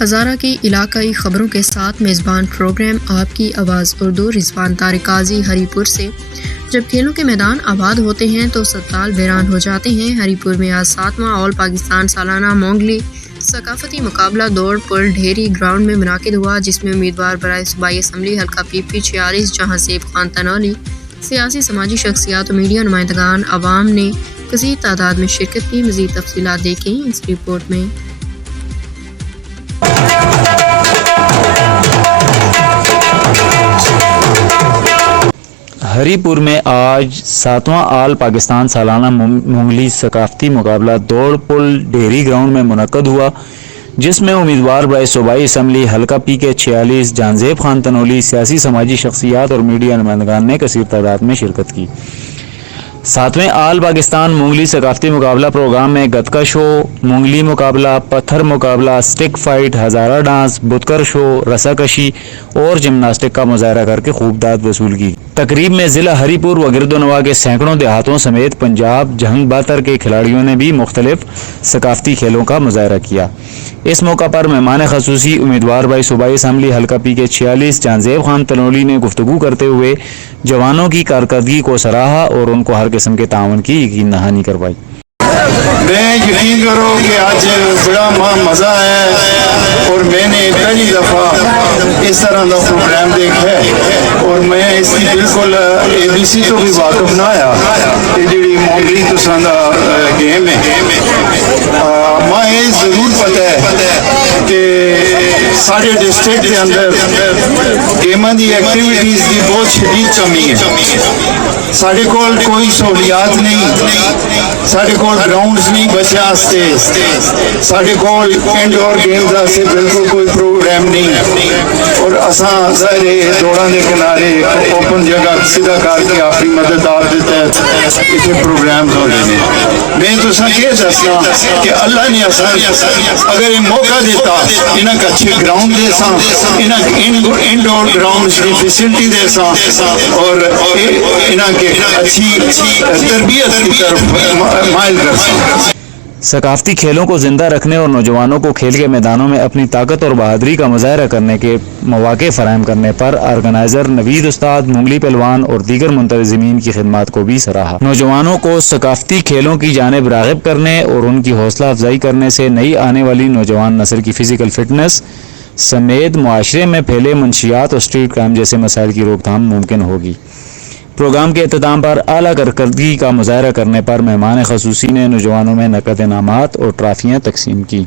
ہزارہ کی علاقائی خبروں کے ساتھ میزبان پروگرام آپ کی آواز اردو رضوان طارق قاضی ہری پور سے۔ جب کھیلوں کے میدان آباد ہوتے ہیں تو ستال ویران ہو جاتے ہیں۔ ہری پور میں آج 7واں آل پاکستان سالانہ مونگلی ثقافتی مقابلہ دوڑ پل ڈھیری گراؤنڈ میں منعقد ہوا، جس میں امیدوار برائے صوبائی اسمبلی حلقہ پی پی 46 جہاں زیب خان تنولی، سیاسی سماجی شخصیات و میڈیا نمائندگان عوام نے کثیر تعداد میں شرکت کی۔ مزید تفصیلات دیکھیں اس رپورٹ میں۔ ہری پور میں آج 7واں آل پاکستان سالانہ مونگلی ثقافتی مقابلہ دوڑ پل ڈھیری گراؤنڈ میں منعقد ہوا، جس میں امیدوار برائے صوبائی اسمبلی حلقہ پی کے 46 جہاں زیب خان تنولی، سیاسی سماجی شخصیات اور میڈیا نمائندگان نے کثیر تعداد میں شرکت کی۔ 7ویں آل پاکستان مونگلی ثقافتی مقابلہ پروگرام میں گتکا شو، مونگلی مقابلہ، پتھر مقابلہ، سٹک فائٹ، ہزارہ ڈانس، بتکر شو، رسا کشی اور جمناسٹک کا مظاہرہ کر کے خوب داد وصول کی۔ تقریب میں ضلع ہری پور و گرد و نواح کے سینکڑوں دیہاتوں سمیت پنجاب جہنگ باتر کے کھلاڑیوں نے بھی مختلف ثقافتی کھیلوں کا مظاہرہ کیا۔ اس موقع پر مہمان خصوصی امیدوار بائی صوبائی اسمبلی حلقہ پی کے 46 جہاں زیب خان تنولی نے گفتگو کرتے ہوئے جوانوں کی کارکردگی کو سراہا اور ان کو ہر قسم کے تعاون کی یقین دہانی کروائی۔ میں یقین کرو کہ آج بڑا مزہ ہے اور میں نے پہلی دفعہ اس طرح کا پروگرام دیکھا ہے اور میں اس کی بالکل اے بی سی تو بھی واقف نہ آیا کہ جی مونگلی تو ساندا گیم ہے۔ میں یہ ضرور پتہ ہے کہ سارے ڈسٹرکٹ کے اندر گیماں دی ایکٹیویٹیز کی بہت شدید کمی ہے۔ سارے کول کوئی سہولیات نہیں، سارے کول گراؤنڈز نہیں بچے واسطے، سارے کول انڈور گیمز واسطے بالکل کوئی پروگرام نہیں، اور اساں ظاہر دوڑاں دے کنارے اوپن جگہ سیدھا کر کے اپنی مدد آپ دیتا ہے اتنے پروگرامز ہو رہے ہیں۔ میں تو سا یہ دسنا کہ اللہ نے اگر یہ موقع دیتا انہاں کا اچھے گراؤنڈ دے ساں، انہاں انڈور گراؤنڈز کی فیسلٹی دے ساں اور انہاں کے اچھی تربیت کی طرف مائل کر ساں۔ ثقافتی کھیلوں کو زندہ رکھنے اور نوجوانوں کو کھیل کے میدانوں میں اپنی طاقت اور بہادری کا مظاہرہ کرنے کے مواقع فراہم کرنے پر آرگنائزر نوید استاد، مونگلی پہلوان اور دیگر منتظمین کی خدمات کو بھی سراہا۔ نوجوانوں کو ثقافتی کھیلوں کی جانب راغب کرنے اور ان کی حوصلہ افزائی کرنے سے نئی آنے والی نوجوان نسل کی فزیکل فٹنس سمیت معاشرے میں پھیلے منشیات اور اسٹریٹ کرائم جیسے مسائل کی روک تھام ممکن ہوگی۔ پروگرام کے اختتام پر اعلیٰ کارکردگی کا مظاہرہ کرنے پر مہمان خصوصی نے نوجوانوں میں نقد انعامات اور ٹرافیاں تقسیم کی۔